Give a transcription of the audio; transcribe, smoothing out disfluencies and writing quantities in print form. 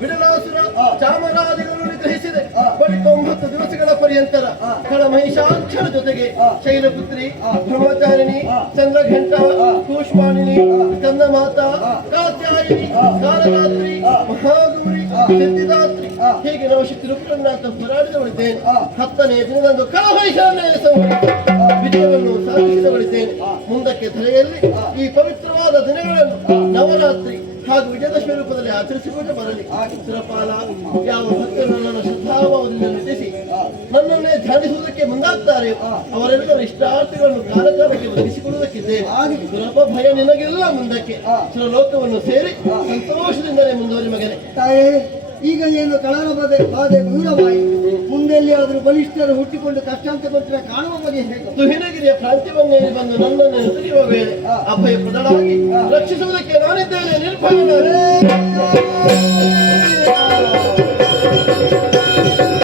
ಬಿಡಲಾಸುರ ಚಾಮರಾದಿಗಳನ್ನು ನಿಗ್ರಹಿಸಿದೆ. ಬಳಿಕ 9 ದಿವಸಗಳ ಪರ್ಯಂತರ ಖಳ ಮಹಿಷಾಕ್ಷರ ಜೊತೆಗೆ ಶೈಲಪುತ್ರಿ, ಬ್ರಹ್ಮಚಾರಿಣಿ, ಚಂದ್ರಘಂಟ, ಕೂಷ್ಮಾಣಿನಿ, ಕಂದಮಾತಾ, ಕಾತ್ಯಾಯಿನಿ, ಕಾಲರಾತ್ರಿ, ಮಹಾಗೌರಿ, ಸಿದ್ಧಿದಾತ್ರಿ ಹೀಗೆ ನವಶಕ್ತಿ ರೂಪಗಳನ್ನ ಹೋರಾಡಿದವಳಿದ್ದೇನೆ. 10ನೇ ದಿನದಂದು ಖಳ ಮಹಿಷಾನ್ನೇ ವಿಜಯವನ್ನು ಸಾಧಿಸಿದವಳಿದ್ದೇನೆ. ಮುಂದಕ್ಕೆ ಧರೆಯಲ್ಲಿ ಈ ಪವಿತ್ರವಾದ ದಿನಗಳನ್ನು ನವರಾತ್ರಿ ಹಾಗೂ ವಿಜಯದಶಮಿ ರೂಪದಲ್ಲಿ ಆಚರಿಸಿಕೊಂಡು ಬರಲಿ. ಸುರಪಾಲ ಯಾವ ಭಕ್ತರು ನನ್ನ ಶ್ರದ್ಧಾಭಾವದಿಂದ ನಟಿಸಿ ನನ್ನನ್ನೇ ಧ್ಯಾನಿಸುವುದಕ್ಕೆ ಮುಂದಾಗ್ತಾರೆ ಅವರೆಲ್ಲರ ಇಷ್ಟಾರ್ಥಗಳನ್ನು ಕಾಲಕಾಲಕ್ಕೆ ಒದಗಿಸಿಕೊಡುವುದಕ್ಕಿದ್ದೇವೆ. ಸುಲಭ ಭಯ ನಿನಗೆಲ್ಲ ಮುಂದಕ್ಕೆ ಸುರಲೋಕವನ್ನು ಸೇರಿ ಸಂತೋಷದಿಂದಲೇ ಮುಂದುವರಿ ಮಗನೇ. ತಾಯೇ, ಈಗ ಏನು ಕಳನ ಬಾಧೆ ದೂರವಾಯಿತು. ಮುಂದೆ ಎಲ್ಲಿಯಾದರೂ ಬಲಿಷ್ಠರು ಹುಟ್ಟಿಕೊಂಡು ಕಷ್ಟಾಂತ ಕೊಟ್ಟರೆ ಕಾಣುವ ಬಗೆ ಹೇಗೆ? ತುಹಿನಗಿರಿಯ ಪ್ರಾಂತ್ಯವನ್ನೇ ಬಂದು ನನ್ನನ್ನು ಎದುರಿಯುವ ವೇಳೆ ಅಭಯ ಪ್ರದಳಾಗಿ ರಕ್ಷಿಸುವುದಕ್ಕೆ ನಾನಿದ್ದೇನೆ ನಿರ್ಭಯ.